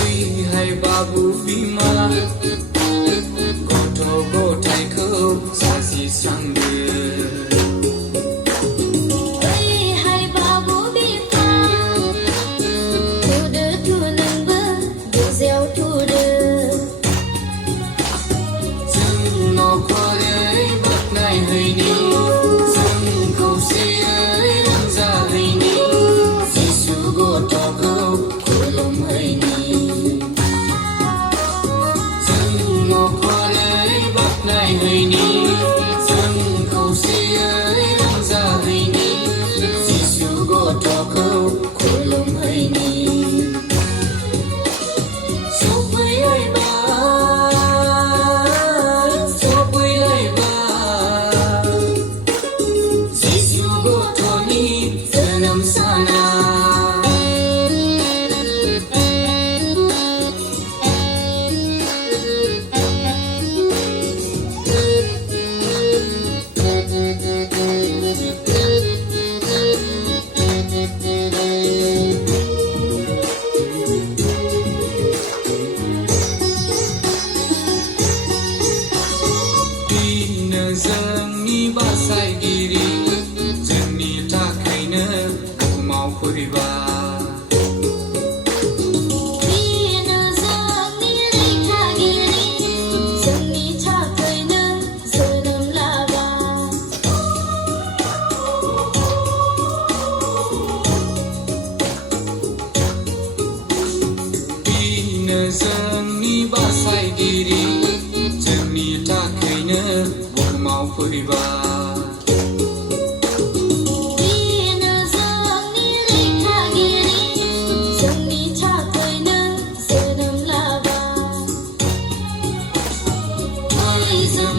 ओइहाय बाबु बिमा गथ' गथायखौ साजिस्रांदो ओइहाय बाबु बिफा थुदो नोंबो गिर्जायाव थुदो जों न'खरै बाख्नायहैनि जों खौसेयै रंजाहैनि जिसु गथ'खौ खुलुमहैनि जों न'खरै बाख्नायहैनि जों खौसेयै रंजाहैनि जिसु गथ'खौ खुलुमहैनि सफैलायबाय जिसु गथ'नि जोनोम साना बिनो जोंनि बासायगिरि जोंनि थाखायनो बुहुमाव फैबाय बिनो जोंनि रैखागिरि जोंनि थाखायनो जोनोम लाबाय बिनो जोंनि बासायगिरि जोंनि थाखायनो बुहुमाव फैबाय बिनो जोंनि रैखागिरि जोंनि थाखायनो जोनोम लाबाय जों